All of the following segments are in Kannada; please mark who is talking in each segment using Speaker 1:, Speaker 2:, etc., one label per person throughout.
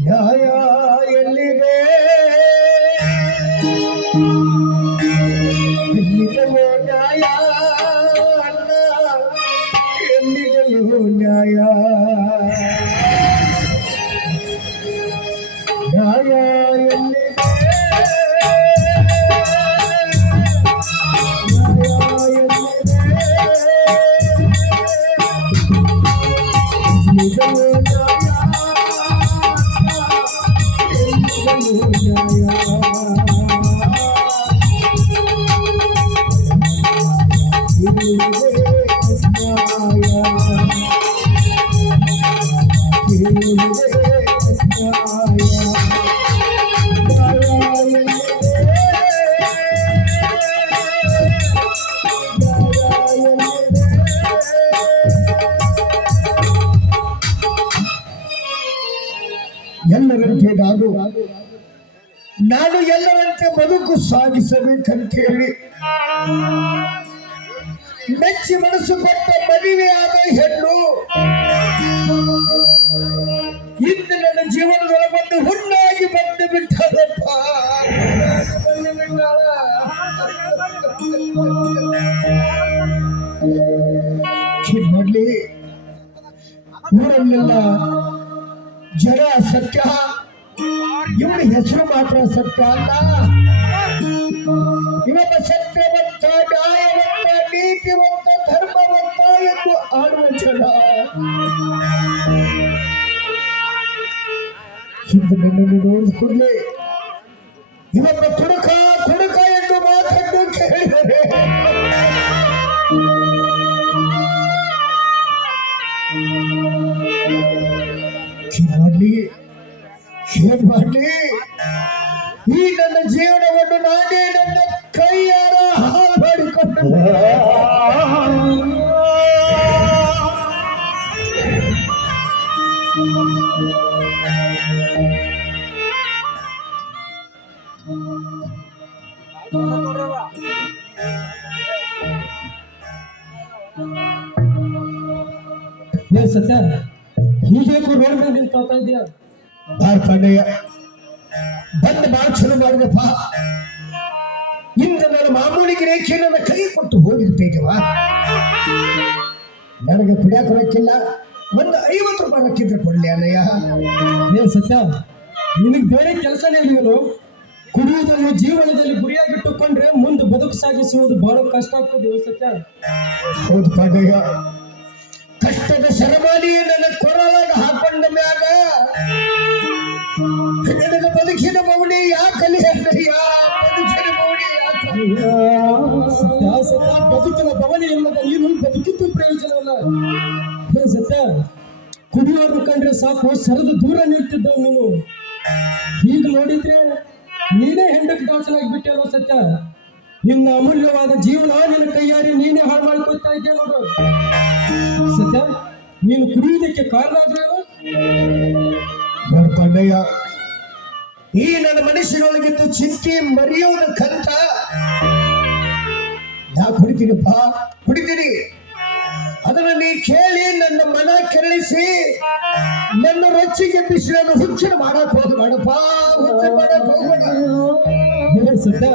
Speaker 1: न्याया ನಾನು ನಾನು ಎಲ್ಲರಂತೆ ಬದುಕು ಸಾಗಿಸಬೇಕಂತ ಹೇಳಿ ಮೆಚ್ಚಿ ಮನಸ್ಸು ಕೊಟ್ಟ ಮದುವೆಯಾದ ಹೆಣ್ಣು. ಇಂದು ನನ್ನ ಜೀವನದೊಳಗೊಂದು ಹುಣ್ಣಾಗಿ ಬಂದು ಬಿಟ್ಟದಪ್ಪ. ಬಂದು ಬಿಟ್ಟಾಳ. ಏನ್ ಮಾಡ್ಲಿ. ಊರಲ್ಲೆಲ್ಲ ಜನ ಸತ್ಯ. ಇವನ ಹೆಸರು ಮಾತ್ರ ಸತ್ಯ ಅಲ್ಲ? ಇವನ ಸತ್ಯವಂತ ನ್ಯಾಯವಂತ ನೀತಿವಂತ ಧರ್ಮವಂತ ಎಂದು ಆಡುವ ಜನ ಹಿಂದೆ ನೋಡಿಸ್ಕೊಡ್ಲಿ. ಇವನ್ನ ತುಡುಕ
Speaker 2: ಏ ಸತ್ಯ? ಹೀಗೆ ರೋಡ್ ಮೇಲೆ ನಿಂತ ಇದೆಯಾ?
Speaker 1: ಬಾರ್ ಪಾಂಡೆಯ ಬಂದು ಬಾಳ್ ಚಲೋ ಮಾಡಿದಪ್ಪ ಇಂದ ನನ್ನ ಮಾಮೂಲಿಗೆ ರೇಖೆ ನನ್ನ ಕೈ ಕೊಟ್ಟು ಹೋಗಿರ್ತೇವ ನನಗೆ ಕುಡಿಯಕ್ಕೆ ರೊಕ್ಕಿಲ್ಲ ಒಂದು ಐವತ್ತು ರೂಪಾಯಿ ರೊಕ್ಕಿದ್ರೆ ಕೊಡ್ಲಿ ಅನ್ನಯ್ಯ
Speaker 2: ಏನ್ ಸತ್ಯ? ನಿನಗೆ ಬೇರೆ ಕೆಲಸನೇ ಇಲ್ವೇನು? ಕುಡಿಯುವುದನ್ನು ಜೀವನದಲ್ಲಿ ಗುರಿಯಾಗಿಟ್ಟುಕೊಂಡ್ರೆ ಮುಂದೆ ಬದುಕು ಸಾಗಿಸುವುದು ಬಹಳ ಕಷ್ಟ ಆಗ್ತದೆ ಸತ್ಯ
Speaker 1: ಹೌದು ಕಷ್ಟದ ಸರಮಾಲಿಯೇ ನನ್ನ ಕೊರಲಾಗ ಹಾಕೊಂಡ ಮ್ಯಾಗ. ನನಗೆ ಬದುಕಿನ ಮೌನಿ ಯಾಕಲಿ ಬದುಕಿನ ಮೌನಿ
Speaker 2: ಸತ್ಯ ಬದುಕಿನ ಭವನಿ ಇಲ್ಲದ ನೀನು ಬದುಕಿದ್ದು ಪ್ರಯೋಜನವಲ್ಲ. ಸತ್ಯ ಕುಡಿಯೋರು ಕಂಡ್ರೆ ಸಾಕು ಸರಿದು ದೂರ ನೀಡ್ತಿದ್ದ ನೀನು. ಈಗ ನೋಡಿದ್ರೆ ನೀನೇ ಹೆಂಡಕ್ಕೆ ದಾಸನಾಗಿ ಬಿಟ್ಟಿರೋ ಸತ್ಯ? ನಿನ್ನ ಅಮೂಲ್ಯವಾದ ಜೀವನ ನಿನ್ನ ಕೈಯಾರಿ ನೀನೇ ಹಾಳು ಮಾಡ್ಕೊತಾ ಇದ್ದೆ ನೋಡು. ಸತ್ಯ ನೀನು ಕುಡಿಯುವುದಕ್ಕೆ ಕಾರಣ ಆದ್ರೇನು
Speaker 1: ಈ ನನ್ನ ಮನಸ್ಸಿನೊಳಗಿದ್ದು ಚಿಂತೆ ಮರೆಯೋದ ಕಂತ. ನಾ ಕುಡಿತೀನಿ ಬಾ ಕುಡಿತೀನಿ. ಅದನ್ನ ನೀ ಕೇಳಿ ನನ್ನ ಮನ ಕೆರಳಿಸಿ, ನನ್ನ ರೊಚ್ಚಿಗೆ ಬಿಸಿಲನ್ನು ಹುಚ್ಚಿನ ಮಾಡಕ್ ಮಾಡಪ್ಪ ಹೋಗ್ಬೇಡ
Speaker 2: ಸತ್ಯ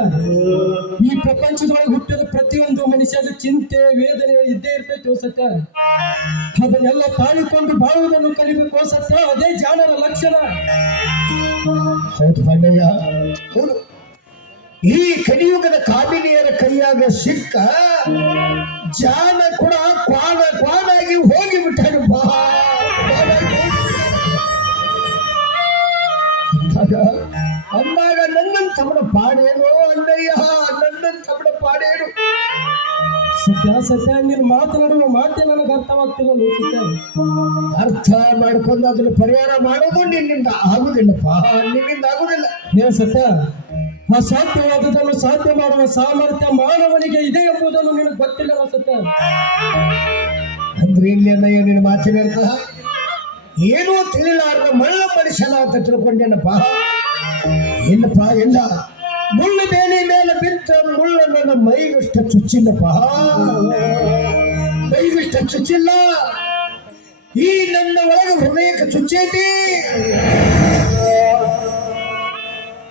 Speaker 2: ಈ ಪ್ರಪಂಚದೊಳಗೆ ಹುಟ್ಟಿದ ಪ್ರತಿಯೊಂದು ಮನುಷ್ಯದ ಚಿಂತೆ, ವೇದನೆ ಇದ್ದೇ ಇರ್ತೈತೆ ಸತ್ಯ ಅದನ್ನೆಲ್ಲ ತಾಳಿಕೊಂಡು ಬಾಳುವುದನ್ನು ಕಲಿಬೇಕು ಸತ್ಯ ಅದೇ ಜಾಣರ ಲಕ್ಷಣ.
Speaker 1: ಹೌದು ಹೌದು. ಈ ಕಲಿಯುಗದ ಕಾಮಿನಿಯರ ಕೈಯಾಗ ಸಿಕ್ಕ ಜಾನ ಕೂಡ ಕ್ವಾಣ ಕ್ವಾಣಾಗಿ ಹೋಗಿ ಬಿಟ್ಟಾನು ಬಾ. ಕ್ವಾಣಾಗಿ ಆಗ ಅಂದಾಗ ನನ್ನ ತಮ್ಮನ ಪಾಡೇನು ಅಣ್ಣಯ್ಯ ನನ್ನ ತಮ್ಮನ ಪಾಡೇನು.
Speaker 2: ಸತ್ಯ ಸತ್ಯ ನೀನು ಮಾತನಾಡುವ ಮಾತೇ ನನಗೆ ಅರ್ಥವಾಗ್ತಿಲ್ಲ
Speaker 1: ಅರ್ಥ ಮಾಡ್ಕೊಂಡು ಅದನ್ನು ಪರಿಹಾರ ಮಾಡೋದು ನಿನ್ನಿಂದ ಆಗುದಿಲ್ಲಪ್ಪ. ನಿನ್ನಿಂದ ಆಗುದಿಲ್ಲ.
Speaker 2: ನೀನು ಸತ್ಯ ಅಸಾಧ್ಯವಾದುದನ್ನು ಸಾಧ್ಯ ಮಾಡುವ ಸಾಮರ್ಥ್ಯ ಮಾನವನಿಗೆ ಇದೆ ಎಂಬುದನ್ನು ನಿನಗೆ ಗೊತ್ತಿಲ್ಲ ಓ
Speaker 1: ಅಂದ್ರೆ ಇಲ್ಲಿ ಅಣ್ಣಯ್ಯ ನಿನ್ನ ಮಾತಿನ ಏನೂ ತಿಳಿಲಾರದ ಮಳ್ಳ ಮನುಷ್ಯನ ಅಂತ ತಿಳ್ಕೊಂಡೇನಪ್ಪ? ಇಲ್ಲಪ್ಪ, ಇಲ್ಲ. ಮುಳ್ಳು ಬೇಲಿ ಮೇಲೆ ಬಿತ್ತ ಮುಳ್ಳು ನನ್ನ ಮೈಗಷ್ಟು ಚುಚ್ಚಿಲ್ಲಪ್ಪ. ಮೈಗಷ್ಟು ಚುಚ್ಚಿಲ್ಲ. ಈ ನನ್ನ ಒಳಗೆ ಹೃದಯಕ್ಕೆ ಚುಚ್ಚೈತಿ.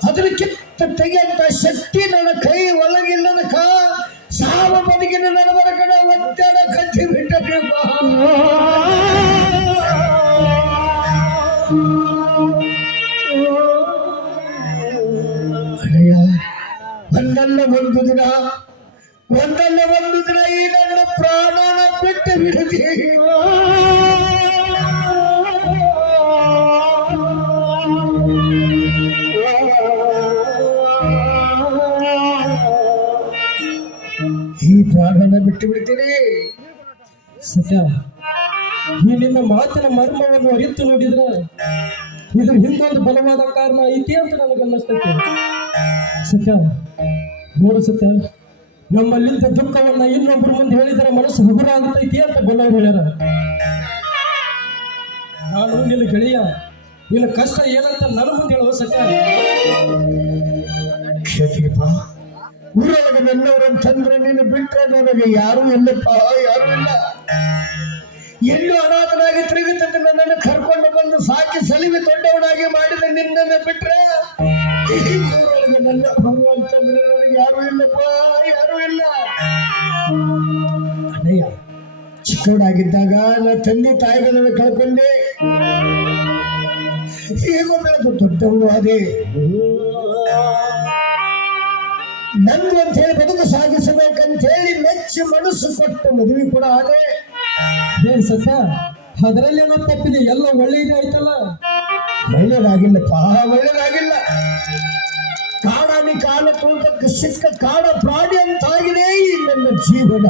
Speaker 1: ಅದನ್ನ ಕಿತ್ತ ತೆಗೆಯಂತ ಶಕ್ತಿ ನನ್ನ ಕೈ ಒಳಗಿಲ್ಲದಕ್ಕ ಸಾವ ಬದುಕಿನ ನಡವರ ಕಡೆ ಒತ್ತಡ ಕಟ್ಟಿ ಬಿಟ್ಟರೆ ಅಣ್ಣಯ್ಯ ಒಂದಲ್ಲ ಒಂದು ದಿನ ಒಂದಲ್ಲ ಒಂದು ದಿನ ಈ ನನ್ನ ಪ್ರಾಣನ ಬಿಟ್ಟು ಬಿಡದೆ ಪ್ರಾಣನ ಬಿಟ್ಟು ಬಿಡ್ತೀರಿ?
Speaker 2: ಸತ್ಯ. ಈ ನಿನ್ನ ಮಾತಿನ ಮರ್ಮವನ್ನು ಅರಿತು ನೋಡಿದ್ರೆ ಇದ್ರ ಹಿಂದೊಂದು ಬಲವಾದ ಕಾರಣ ಐತಿ ಅಂತ ನನಗೆ ಅನ್ನಿಸ್ತೈತೆ ಸತ್ಯ. ನೋಡು ಸತ್ಯ. ನಮ್ಮಲ್ಲಿದ್ದ ದುಃಖವನ್ನ ಇನ್ನೊಬ್ಬರ ಮುಂದೆ ಹೇಳಿದರೆ ಮನಸ್ಸು ಹಗುರ ಆಗತೈತಿ ಅಂತ ಬಲ್ಲವ್ರು ಹೇಳ್ಯಾರ. ನಾನು, ನಿನ್ನ ಗೆಳೆಯ, ನಿನ್ನ ಕಷ್ಟ ಏನಂತ ನನ್ನ ಮುಂದೆ ಹೇಳುವ ಸತ್ಯ.
Speaker 1: ಊರೊಳಗೆ ನನ್ನವರಂತಂದ್ರೆ ನೀನು ಬಿಟ್ಟರೆ ನನಗೆ ಯಾರು ಇಲ್ಲಪ್ಪ ಯಾರು ಇಲ್ಲ. ಎಲ್ಲೂ ಅನಾಥನಾಗಿ ತಿರುಗುತ್ತದೆ ನನ್ನನ್ನು ಕರ್ಕೊಂಡು ಬಂದು ಸಾಕಿ ಸಲಿವಿ ದೊಡ್ಡವನಾಗಿ ಮಾಡಿದ ನಿನ್ನನ್ನು ಬಿಟ್ರೆ ಊರೊಳಗೆ ನನ್ನ ಬರುವ ಅಂತಂದ್ರೆ ನನಗೆ ಯಾರು ಇಲ್ಲಪ್ಪ, ಯಾರು ಇಲ್ಲ. ಅಣ್ಣಯ್ಯ, ಚಿಕ್ಕವನಾಗಿದ್ದಾಗ ನನ್ನ ತಂದೆ ತಾಯಿಗಳನ್ನು ಕಳ್ಕೊಂಡೆ. ಹೇಗೋ ಬೆಳೆದು ದೊಡ್ಡವನು ಅದೇ ನಂದು ಅಂತ ಹೇಳಿ ಬದುಕು ಸಾಗಿಸಬೇಕಂತ ಹೇಳಿ ಮೆಚ್ಚಿ ಮನಸ್ಸು ಕೊಟ್ಟು ಮದುವೆ ಕೂಡ ಆದೆ
Speaker 2: ಏನ್ ಅದರಲ್ಲಿ ಏನೋ ತಪ್ಪಿದೆ, ಎಲ್ಲ ಒಳ್ಳೇದೇ ಆಯ್ತಲ್ಲ?
Speaker 1: ಒಳ್ಳೇದಾಗಿಲ್ಲಪ್ಪ, ಒಳ್ಳೇದಾಗಿಲ್ಲ. ಕಾಡಾನಿ ಕಾಲ ತೋಟಕ್ಕೆ ಸಿಕ್ಕ ಕಾಡ ಪ್ರಾಣಿ ಅಂತಾಗಿದೆ ನನ್ನ ಜೀವನ.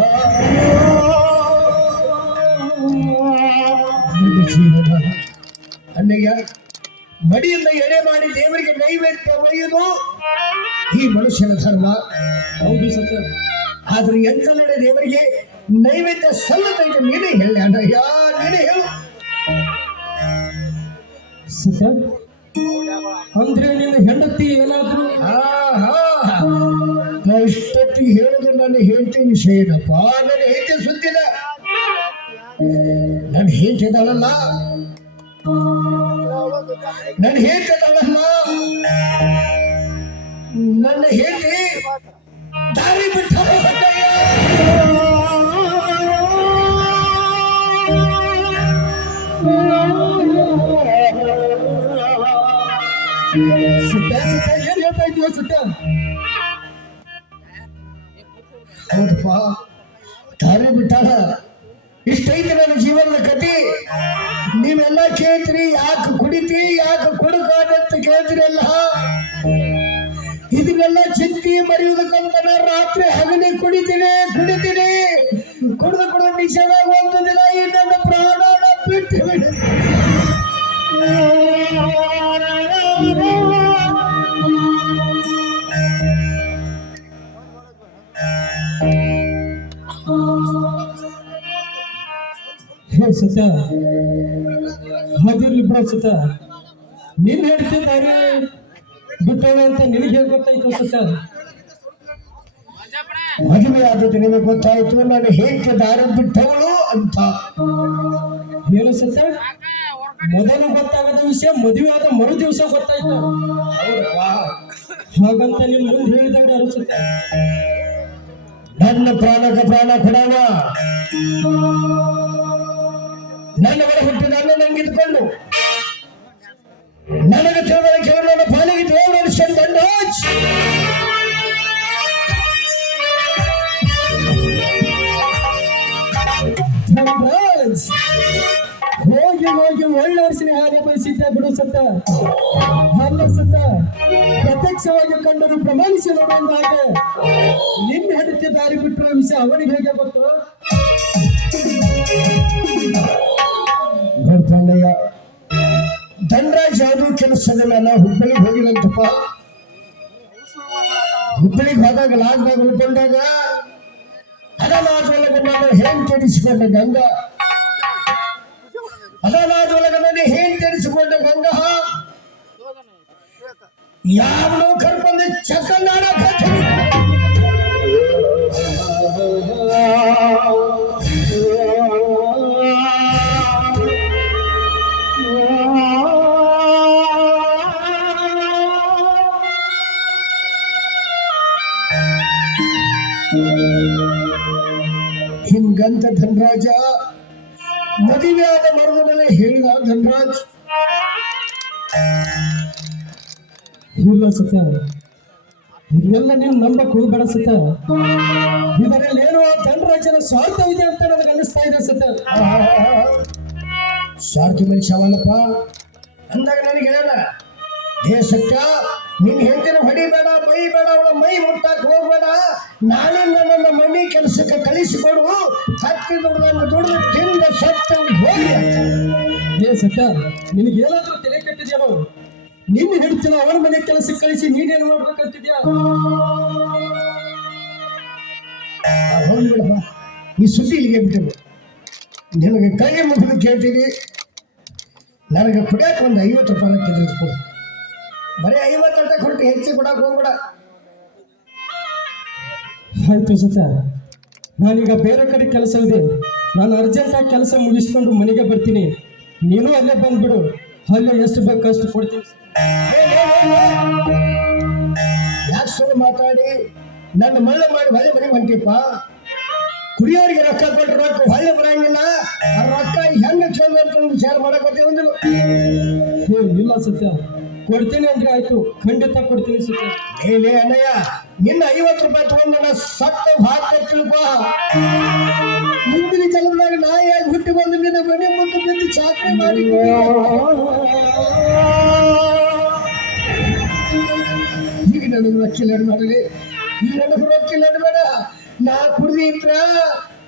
Speaker 1: ಜೀವನ. ಅಣ್ಣಯ್ಯ ಮಡಿಯಿಂದ ಎಡೆ ಮಾಡಿ ದೇವರಿಗೆ ನೈವೇದ್ಯ ಒಯ್ಯುವುದು ಈ ಮನುಷ್ಯನ ಧರ್ಮ.
Speaker 2: ಹೌದು ಸತ್ಯ.
Speaker 1: ಆದ್ರೆ ಎಂತಲೇ ದೇವರಿಗೆ ನೈವೇದ್ಯ ಸಲ್ಲತೈತೆ ನೀನೇ ಹೇಳಿ ಅಣ್ಣಯ್ಯ ನೀನೇ ಹೇಳು.
Speaker 2: ಸತ್ಯ? ಅಂದ್ರೆ ನಿನ್ನ ಹೆಂಡತಿ ಏನಾದ್ರು?
Speaker 1: ಇಷ್ಟೊತ್ತಿ ಹೇಳುದು ನನ್ನ ಹೇಳ್ತೀನಿ ವಿಷಯನಪ್ಪ ನನ್ನ ಹೆಂಡತಿ ಸುದ್ದಿಲ್ಲ ನನ್ನ ಹೆಂಡತಿ ಇದಾಳಲ್ಲ ನನ್ನ ಹೆಂಡತಿ ಇದಾಳಲ್ಲ ನನ್ನ ಹೆಂಡತಿ ದಾರಿ ಬಿಟ್ಟ
Speaker 2: ಸತ್ಯ ಸತ್ಯ ಏನ್ ಹೇಳ್ತಾ ಇದೀವ ಸತ್ಯ
Speaker 1: ಹೌದಪ್ಪ ದಾರಿ ಬಿಟ್ಟಾಳ ಇಷ್ಟೈತೆ ನನ್ನ ಜೀವನದ ಕತೆ ನೀವೆಲ್ಲ ಕೇಳ್ತೀರಿ, ಯಾಕೆ ಕುಡಿತಿ ಯಾಕೆ ಅಂತ ಕೇಳ್ತೀರಿ ಅಲ್ಲ? ಇದನ್ನೆಲ್ಲ ಚಿಂತಿ ಮರೆಯುವುದಕ್ಕಂತ ರಾತ್ರಿ ಹಗಲಿ ಕುಡಿತೀನಿ ಕುಡಿತೀನಿ. ಕುಡಿದು ಕುಡಿದು ನಿಷೇಧಾಗ ಒಂದು ದಿನ ಈ ನನ್ನ ಪ್ರಾಣ ಬಿಟ್ಟು
Speaker 2: ಹೇ ಹದಿರ್ಲಿ ಬಿಡ ಸತ್ಯ. ನಿನ್ ಹೇಳ್ತಿ ದಾರಿ ಬಿಟ್ಟೋಣ ಅಂತ ನಿನಗೆ ಹೇಗೆ ಗೊತ್ತಾಯ್ತು ಸತ್ಯ?
Speaker 1: ಮದುವೆ ಆದದ್ದು ನಿಮಗೆ ಗೊತ್ತಾಯ್ತು, ನಾನು ಹೇಗೆ ದಾರಿ ಬಿಟ್ಟವಳು ಅಂತ.
Speaker 2: ಏನು ಸತ್ಯ. ಮೊದಲು ಗೊತ್ತಾಗದ ವಿಷಯ, ಮದುವೆ ಆದ ಮರು ದಿವಸ ಗೊತ್ತಾಯ್ತು. ಹಾಗಂತ ನಿನ್ ಮುಂದೆ ಹೇಳಿದಾಗ ಅನಿಸುತ್ತೆ
Speaker 1: ನನ್ನ ಪ್ರಾಣಕ ಪ್ರಾಣ ಕೊಡವ. ನನ್ನ ಒಳ ಹುಟ್ಟಿದ ಅನ್ನ ನಂಗೆ ಇದ್ಕೊಂಡು ನನಗೆ ತಿಳುವಳಿಕೆ ನನ್ನ ಪಾಲಿಗೆ ದಂಡೋಚ್
Speaker 2: ಧನ್ರಾಜ್, ಹೋಗಿ. ಹೋಗಿ ಒಳ್ಳೆ ಅರಿಸಿನ ಹಾಗೆ ಬಯಸಿದ್ದ ಬಿಡು ಸತ್ತ. ಅಲ್ಲ ಸತ್ತ. ಪ್ರತ್ಯಕ್ಷವಾಗಿ ಕಂಡರು ಪ್ರಮಾಣಿಸಲು ಬಂದಾಗ. ನಿಮ್ಮ ಹೆಂಡತಿ ದಾರಿ ಬಿಟ್ಟರು ವಿಷಯ ಅವನಿಗೆ ಹೇಗೆ ಗೊತ್ತು?
Speaker 1: ಧನರಾಜ್ ಯಾವುದು ಕೆಲಸದ ಮೇಲೆ ಹುಬ್ಬಳ್ಳಿಗೆ ಹೋಗಿದಂತಪ್ಪ ಹುಬ್ಬಳ್ಳಿಗೆ ಹೋದಾಗ ಲಾಜ್ನಾಗ ಉಳ್ಕೊಂಡಾಗ ಅದ ಲಾಜ್ ಒಳಗ ನಾನು ಹೇನ್ ಕೆಡಿಸಿಕೊಂಡ ಗಂಗ. ಅದ ಲಾಜ್ ಒಳಗ ನಾನು ಹೇನ್ ಕೆಡಿಸಿಕೊಂಡ ಗಂಗ. ಯಾವ ನೌಕರ್ ಬಂದು
Speaker 2: ಇಲ್ಲ ಸತ್ಯ ಇದೆಲ್ಲ ನೀವು ನಂಬಕ್ ಹೋಗ್ಬೇಡ ಸತ್ಯ ಇದರಲ್ಲಿ ಏನು ಧನರಾಜನ ಸ್ವಾರ್ಥ ಇದೆ ಅಂತ ನನಗೆ ಅನಿಸ್ತಾ ಇದೆ ಸತ್ಯ.
Speaker 1: ಸ್ವಾರ್ಥಿ ಮನುಷ್ಯವಲ್ಲಪ್ಪ ಅಂದಾಗ ನನಗೆ ಹೇಳ. ಹೇ ಸತ್ಯ ನಿನ್ ಹೆಂಡತಿನ ಹೊಡಿಬೇಡ, ಬೈಬೇಡ, ಅವಳ ಮೈ ಮುಟ್ಟಾಕ್ ಹೋಗ್ಬೇಡ. ನಾಳಿಂದ ನನ್ನ ಮನೆ ಕೆಲಸಕ್ಕೆ ಕಳಿಸಿಕೊಡು. ಹತ್ತಿ ದುಡ್ದನ್ನು ದುಡ್ದು ತಿಂದ ಸತ್ತ ಹೋಗಿ
Speaker 2: ಸತ್ಯ, ನಿನಗೆ ಏನಾದ್ರೂ ತಲೆ ಕೆಟ್ಟಿದ್ಯಾನೋ ನಿನ್ನ ಹೆಂಡತಿನ ಅವರ ಮನೆ ಕೆಲಸಕ್ಕೆ ಕಳಿಸಿ ನೀನೇನು ಮಾಡ್ಬೇಕಂತಿದ್ಯಾ?
Speaker 1: ಈ ಸುದ್ದಿ ಇಲ್ಲಿಗೆ ಬಿಟ್ಟು ನಿನಗೆ ಕೈ ಮುಗಿದು ಕೇಳ್ತೀನಿ. ನನಗೆ ಕುಡಿಯಕ್ಕೆ ಒಂದು ಐವತ್ತು ರೂಪಾಯಿ ತೆಗೆದು ಕೊಡು. ಬರೀ ಐವತ್ತು ಅಂತ ಕೊಟ್ಟು ಹೆಚ್ಚು ಕೊಡಕ್ಕೆ ಹೋಗ್ಬೇಡ.
Speaker 2: ಆಯ್ತು ಸತ್ಯ ನಾನೀಗ ಬೇರೆ ಕಡೆ ಕೆಲಸ ಇದೆ. ನಾನು ಅರ್ಜೆಂಟಾಗಿ ಕೆಲಸ ಮುಗಿಸ್ಕೊಂಡು ಮನೆಗೆ ಬರ್ತೀನಿ. ನೀನು ಅಲ್ಲೇ ಬಂದ್ಬಿಡು. ಅಲ್ಲೇ ಎಷ್ಟು ಬೇಕು ಅಷ್ಟು ಕೊಡ್ತೀವಿ.
Speaker 1: ಯಾಕೆ ಸುಳ್ಳು ಮಾತಾಡಿ? ನನ್ನ ಮಳ್ಳ ಮಾಡಿ ಹೊಳೆ ಮನೆಗೆ ಹೊಂಟಿಪ್ಪ. ಕುಡಿಯೋರಿಗೆ ರೊಕ್ಕ ಕೊಟ್ಟರೆ ರೊಕ್ಕ ಹೊಳೆ ಬರಂಗಿಲ್ಲ. ಆ ರೊಕ್ಕ ಹೆಂಗೆ ಚಲೋ ಅಂತ ವಿಚಾರ ಮಾಡಕ್ಕೆ
Speaker 2: ಇಲ್ಲ ಸತ್ಯ. ಕೊಡ್ತೀನಿ ಅಂದ್ರೆ ಆಯ್ತು. ಖಂಡಿತ ಕೊಡ್ತೀನಿ ಸತ್ಯ.
Speaker 1: ಏನೇ ಅಣ್ಣಯ್ಯ, ನಿನ್ನ ಐವತ್ತು ರೂಪಾಯಿ ತಗೊಂಡು ನನ್ನ ಸತ್ತ ತಿಳ್ಕೊ ಮುಂದಿನ ಜನ್ಮದಾಗ ನಾಯಿಯಾಗಿ ಹುಟ್ಟಿ ಬಂದು ನಿನ್ನ ಮನೆ ಮುಂದೆ ಬಿದ್ದು ಚಾಕರಿ ಮಾಡಿ ಈಗ ನನಗೆ ವಕೀಲ ಮಾಡಲಿ ನನಗೆ ವಕೀಲ ಬೇಡ. ನಾ ಕುಡ್ದಿದ್ರ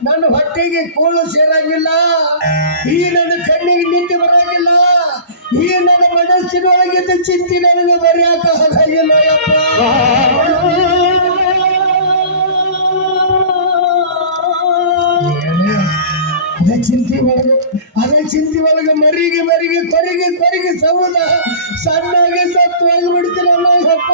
Speaker 1: ನನ್ನ ಹೊಟ್ಟೆಗೆ ಕೋಳು ಸೇರಾಗಿಲ್ಲ. ಈ ನನ್ನ ಕಣ್ಣಿಗೆ ನಿಂತು ಬರಾಗಿಲ್ಲ. ಈ ನನ್ನ ಮನಸ್ಸಿನೊಳಗಿದ್ದ ಚಿಂತೆ ನನಗೆ ಬರೆಯಾಕ ಆಗಿಲ್ಲ ಅದ ಚಿಂತೆ ಒಳಗೆ ಅದ ಚಿಂತೆ ಒಳಗೆ ಮರಿಗೆ ಮರಿಗೆ ಕೊರಿಗೆ ಕೊರಿಗೆ ಸಮುದ ಸಣ್ಣಗೆ ಸತ್ತು ಹೋಗಿ ಬಿಡ್ತೀನಲ್ಲ ಅಪ್ಪ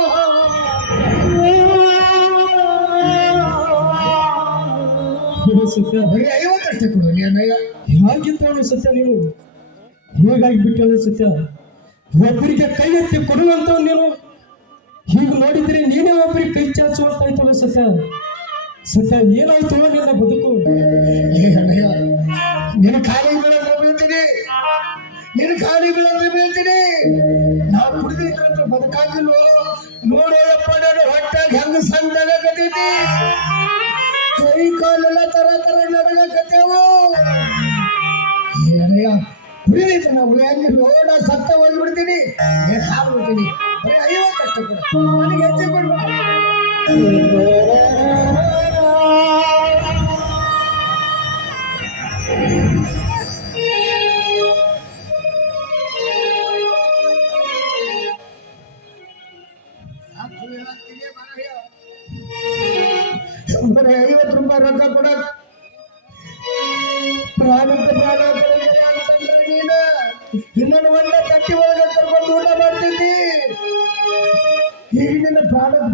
Speaker 1: ಐವತ್ತಷ್ಟೇ ಕೊಡಲಿ ಅಣ್ಣಯ್ಯ
Speaker 2: ಹೇಗಿದ್ದವನು ಸತ್ಯ ನೀನು? ಹೇಗಾಗಿ ಬಿಟ್ಟಲ್ಲ ಸತ್ಯ ಒಬ್ಬರಿಗೆ ಕೈ ಎತ್ತಿ ಕೊಡುವಂತ ನೀನು? ಹೀಗೆ ನೋಡಿದ್ರೆ ನೀನೇ ಒಬ್ಬರಿಗೆ ಕೈ ಚಾಚುವಂತಾಯ್ತಲ್ಲ ಸತ್ಯ ಸತ್ಯ ಏನಾಯ್ತು ನಿನ್ನ ಬದುಕು.
Speaker 1: ಏ ಅಣ್ಣಯ್ಯ ನಿನ್ನ ಖಾಲಿ ಬೀಳಂದ್ರೆ ಬೀಳ್ತೀನಿ. ನಿನ್ನ ಖಾಲಿ ಬೀಳಂದ್ರೆ ಬೀಳ್ತೀನಿ. ನಾವು ಕುಡಿದಿದ್ರಂತ ಬದುಕಾಗಿಲ್ವೋ? ನೋಡೋಯಪ್ಪ ನಾನು ಹೊಟ್ಟಾಗ ಹೆಂಗ ಸಣ್ಣಗತೈತಿ ಕೈ ಕಾಲೆಲ್ಲ ತರ ತರ ನಡಗಕತ್ತೇವು ಏನಯ್ಯ ಕುಡಿದೈತೆ ನಾವು ಹೆಂಗೆ ರೋಡ ಸತ್ತ ಹೋಗ್ಬಿಡ್ತೀನಿ. ಹಾಲು ಬಿಡ್ತೀನಿ ಬರೀ ಅಷ್ಟೇ ಕೊಡ. ನನಗೆ ಹೆಚ್ಚು ಕೊಡ್ಬೇಕು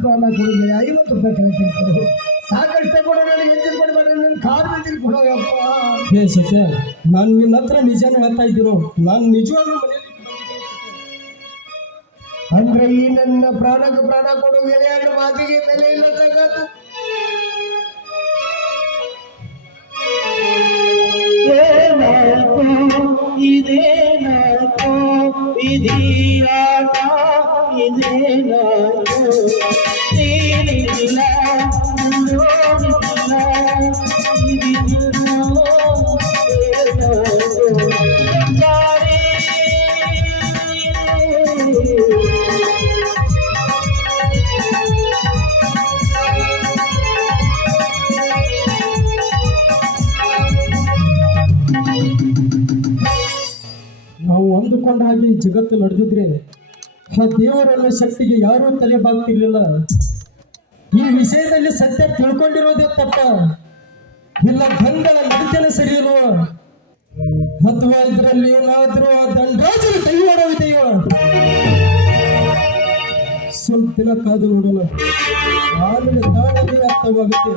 Speaker 1: ಪ್ರಾಣ ಕೊಡಿಲ್ಲ ಐವತ್ತು ರೂಪಾಯಿ ಕೆಳಗೆ ಕೊಡು. ಸಾಕಷ್ಟೇ ಕೊಡು ನನಗೆ ಹೆಚ್ಚಿನ ಕೊಡಬೇಡ್ರಿ ನನ್ನ ಕಾರ್ ಬಿದ್ದಿರಿ ಕೊಡೋ ಯಪ್ಪ
Speaker 2: ಹೇ ಸತ್ಯ ನಾನು ನಿನ್ನ ಹತ್ರ ನಿಜಾನೇ ಹೇಳ್ತಾ ಇದ್ದೀನೋ? ನಾನು ನಿಜವಾಗ್ಲೂ
Speaker 1: ಅಂದ್ರೆ ಈ ನನ್ನ ಪ್ರಾಣಕ್ಕೆ ಪ್ರಾಣ ಕೊಡು ಬೆಲೆ ಅನ್ನೋ ಮಾತಿಗೆ ಬೆಲೆ ಇಲ್ಲ ತಗದು
Speaker 3: ಏನಾಯ್ತು? ಇದೇನಾಯ್ತು? ವಿಧಿಯಾಟ
Speaker 2: ನಾವು ಅಂದುಕೊಂಡ ಜಗತ್ತು ನಡೆದಿದ್ರೆ ಆ ದೇವರನ್ನ ಶಕ್ತಿಗೆ ಯಾರೂ ತಲೆ ಬಾಗ್ತಿರ್ಲಿಲ್ಲ. ಈ ವಿಷಯದಲ್ಲಿ ಸತ್ಯ ತಿಳ್ಕೊಂಡಿರೋದೇ ತಪ್ಪ. ಇಲ್ಲ ಗಂಗಳ ನಡತೆನ ಸರಿ ಅಥವಾ ಇದರಲ್ಲಿ ಏನಾದ್ರೂ ಆ ದಂಡರಾಜನ ಮಾಡೋದಿದೆಯೋ ಸ್ವಲ್ಪ ದಿನ ಕಾದು ನೋಡೋಣ. ಆಮೇಲೆ ತಾಳದೇ ಅರ್ಥವಾಗುತ್ತೆ